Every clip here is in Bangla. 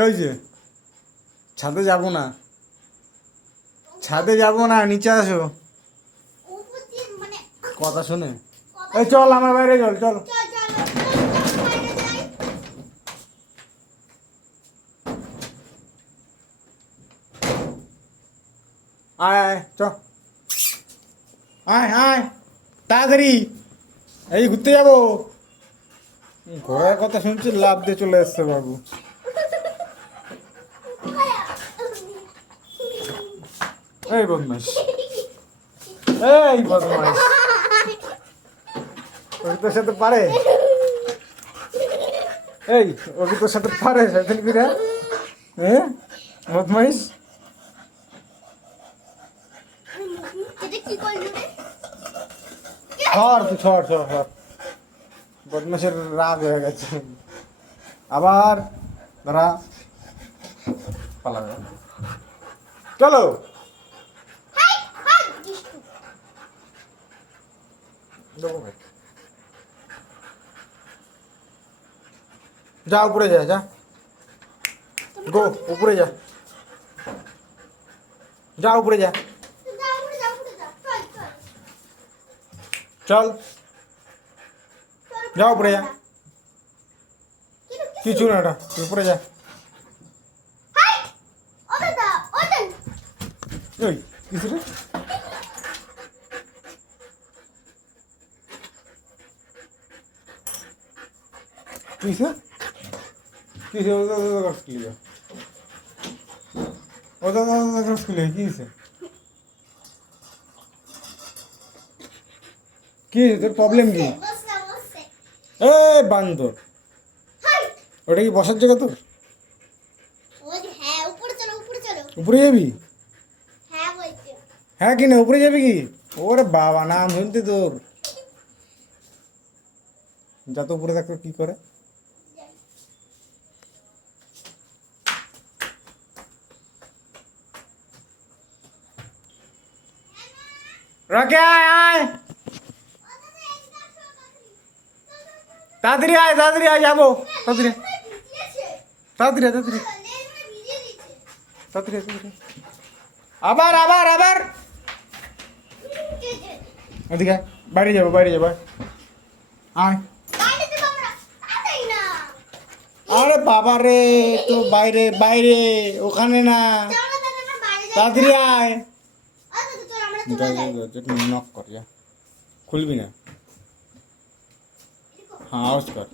কে হয়েছে? ছাদে যাবো না, ছাদে যাবো না, নিচে আসো। কথা শুনে এই চল আমার বাইরে চল, চল। আয় আয় চ, আয় আয় তাড়াতাড়ি, এই ঘুরতে যাবো। ঘোরার কথা শুনছি, লাভ দিয়ে চলে এসছে বাবু। এই বদমাস, এই বদমাস, ওর তোর সাথে পারে? এই ওর তোর সাথে পারে সাইকেল ফিরে? হ্যাঁ বদমাইশ। ছড় তুই, ছড় ছড় ছড়। বদমাসের রাগ হয়ে গেছে আবার, দাঁড়া পালাবে। চলো যা উপরে যা, যা গো উপরে যা, যা উপরে যা, চল যা উপরে যা। কিছু না, এটা উপরে যা। এই কিছু রে, কিসে কিসে কিসে কি তোর প্রবলেম কি? এ বান্দর, ওটা কি বসার জায়গা তোর? উপরে যাবি? হ্যাঁ কি না উপরে যাবি কি? ওরে বাবা, নাম শুনতে তোর। যা তো উপরে দেখো কি করে। রকে আয় আয়, তাড়াতাড়ি আয়, তাড়াতাড়ি আয়, যাবো তাড়াতাড়ি, তাড়াতাড়ি তাড়াতাড়ি তাড়াতাড়ি তাড়াতাড়ি। আবার আবার আবার এদিকে বাইরে যাবো, বাইরে যাবো আয়। আরে বাবা রে, তো বাইরে বাইরে, ওখানে না, তাড়াতাড়ি আয়। নক কর, যা খুলবি না, হ্যাঁ আওয়াজ কর।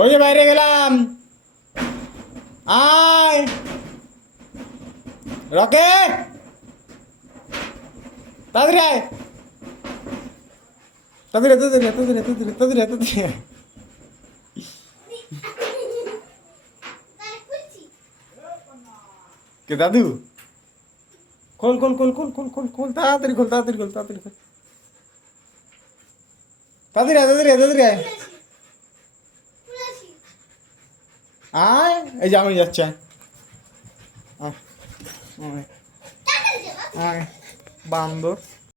ওই যে বাইরে গেলাম, আয় রকে, তাড়াতাড়ি আয়, তাড়াতাড়ি তাড়াতাড়ি তাড়াতাড়ি তাড়াতাড়ি তাড়াতাড়ি তাড়াতাড়ি। কে দাদু? খোল খোল খোল খোল খোল খোল খোল, তাড়াতাড়ি খোল, তাড়াতাড়ি খোল, তাড়াতাড়ি খোল, তাড়াতাড়ি আয়, তাড়াতাড়ি আয়, তাড়াতাড়ি আয়, আয়। এই যে আমি যাচ্ছি, আয় আয় আয় বান্দর।